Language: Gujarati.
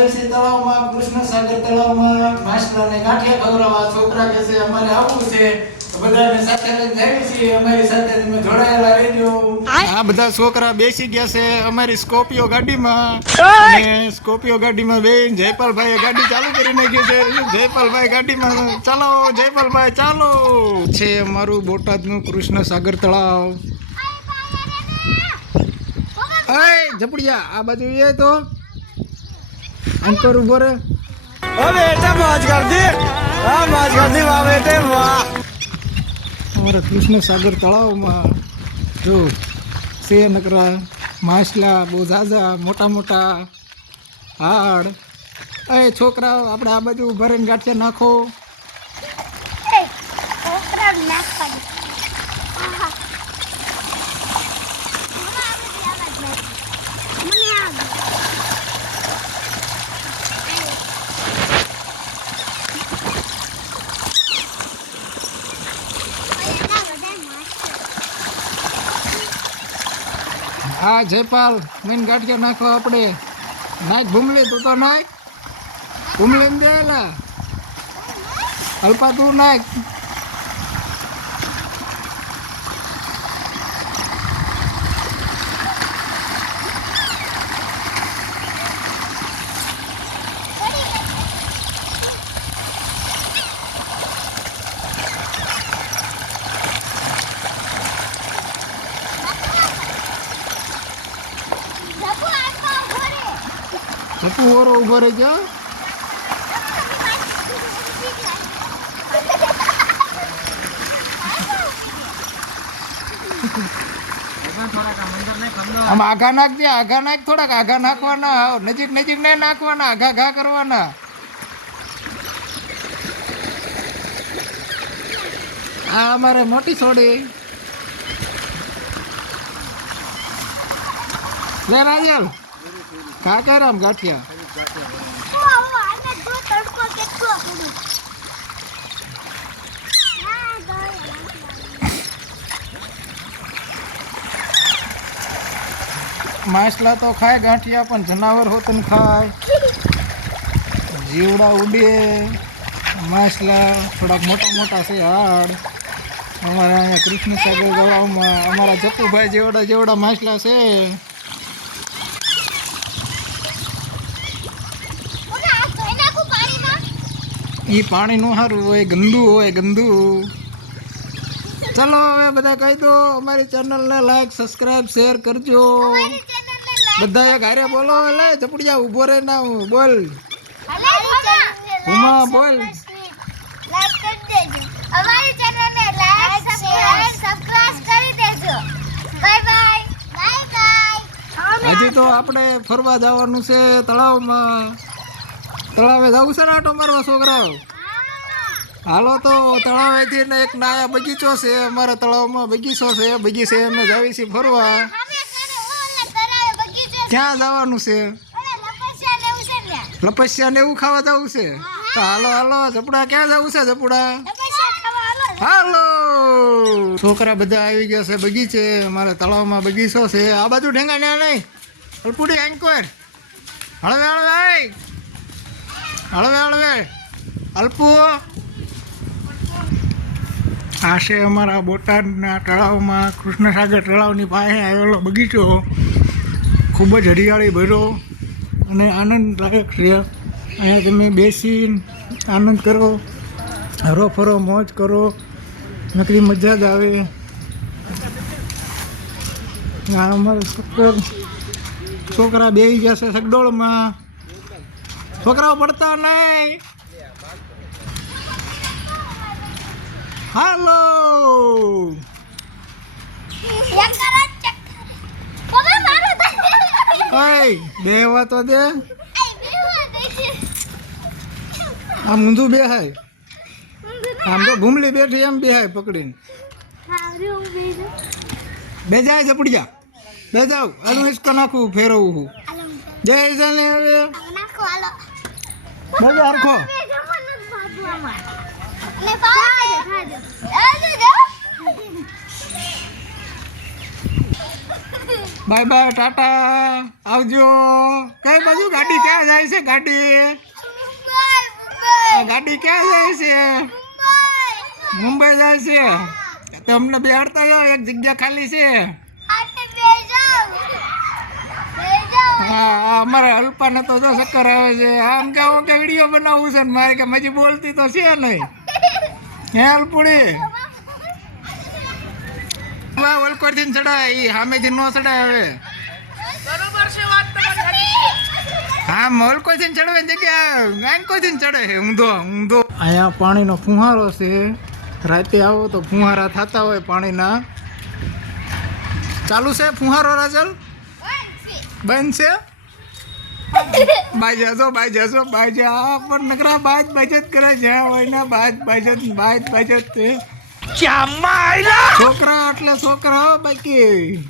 દિવસે તળાવમાં કૃષ્ણ સાગર તળાવમાં માસ્ટરને ગાંઠિયા ખવડાવવા છોકરા કહે છે અમારે આવવું છે. બધાને સાથે જઈએ આ બધા છોકરા બેસી ગયા છે અમારી સ્કોપિયો ગાડીમાં. સ્કોપિયો ગાડીમાં બેન જયપાલભાઈ ગાડી ચાલુ કરી નાખી છે. જયપાલભાઈ ગાડીમાં ચાલો જયપાલભાઈ ચાલો. છે અમારું બોટાદનું કૃષ્ણ સાગર તળાવ અય ઝપડિયા આ બાજુ એ તો. અંકર ઊભો રે ઓ બેટા મોજ કર દી હા મોજ કર દી વાહ બેટે વાહ. અમારા કૃષ્ણ સાગર તળાવમાં જો સે નકરા માછલા બહુ ઝાઝા મોટા મોટા હાડ. એ છોકરાઓ આપણે આ બાજુ ઊભા રહીને ગાંઠિયા નાખો. હા, જયપાલ, મેન ગાંઠિયો નાખો આપણે. નાખ ભૂમલી તું તો નાખ. ભૂમલી દે એલા અલ્પા, તું નાખ. ટપુ ઓરો ઊભો રહી જા આમ આઘા નાખજે આઘા નાખ થોડાક, આઘા નાખવાના. નજીક નજીક નહીં નાખવાના, આઘા, ઘા કરવાના. આ અમારે મોટી સોડી. લે, રાજલ. કા કરામ ગાંઠિયા માછલા તો ખાય ગાંઠિયા પણ જનાવર હોતન ખાય જીવડા ઉડે માછલા થોડાક મોટા મોટા છે હાડ અમારા અહીંયા કૃષ્ણ સાગર તળાવમાં અમારા જપુભાઈ જેવડા જેવડા માછલા છે એ પાણી નું સારું હોય ગંદુ હોય ગંદુ. ચલો હવે બધા કહી દો અમારી ચેનલને લાઈક સબસ્ક્રાઇબ શેર કરજો. બધા એક હારે બોલો એટલે ચપડિયા ઊભો રહે ના બોલ. ઉમા બોલ. અમારી ચેનલને લાઈક સબસ્ક્રાઇબ કરી દેજો. બાય બાય બાય બાય હજી તો આપણે ફરવા જવાનું છે તળાવમાં. તળાવે જવું છે ને આટો મારવા, છોકરાઓ? હાલો તો, તળાવેથી ને એક નાયા બગીચો છે, અમારા તળાવમાં બગીચો છે, બગીચે અમે જાવી છીએ ફરવા. ક્યાં જવાનું છે? લપસ્યા ને એવું ખાવા જવું છે? તો હાલો હાલો, ઝપડા, ક્યાં જવું છે ઝપડા? હાલો! હાલો છોકરા બધા આવી ગયા છે બગીચે, અમારા તળાવમાં બગીચો છે. આ બાજુ ઢેંગા ન્યા નહીં. અલપુડી એન્કવાયર હળવે હળવે હળવે હળવે. અલ્પુ. આ છે અમારા બોટાદના તળાવમાં, કૃષ્ણસાગર તળાવની પાસે આવેલો બગીચો. ખૂબ જ હરિયાળી ભર્યો અને આનંદદાયક છે. અહીંયા તમે બેસી આનંદ કરો હરો ફરો મોજ કરો, નકરી મજા જ આવે. આ અમારા છોકરા છોકરા બે જશે સગડોળમાં. છોકરાઓ પડતા નહીં. હાલો. બેહવા તો દે. છે. આ મૂંધું બેહાય. આમ તો ભૂમલી બેઠી એમ બેહાય પકડીને. બે જાય બે પડી જા બે જાવ આનું હિસકો નાખું ફેરવું હું. જય જાને નાખો હાલો. બે જા હરખો બાય બાય ટાટા. આવજો. કઈ બાજુ? ગાડી ક્યાં જાય છે? ગાડી? ગાડી ક્યાં જાય છે? મુંબઈ. જાય છે? તો અમને બેહાડતા જાઓ એક જગ્યા ખાલી છે આને બેસો બેસો હા અલ્પાને તો જો ચક્કર આવે છે. આમ કે હું કે વીડિયો બનાવું છે ને મારે કે મજી બોલતી તો છે નહીં. હે અલ્પુડી? વાહ ઓલકોરથી ચડાય. ઈ સામેથી નો ચડાય હવે. હા મોલકો થી ચડવે જગ્યા ગાંકો થી ચડે ઊંધો ઊંધો. અહીંયા પાણીનો ફુહારો છે. રાતે આવો તો ફુહારા થતા હોય પાણીના. ચાલુ છે ફુહારો રાજલ? બંધ છે? બાજા છો બાજા છો બાજા આ પણ નકરા બાજ જ કરે જ્યાં હોય ને બાજ જ બાજ બાજ જ તે. છોકરા એટલે છોકરા બાકી.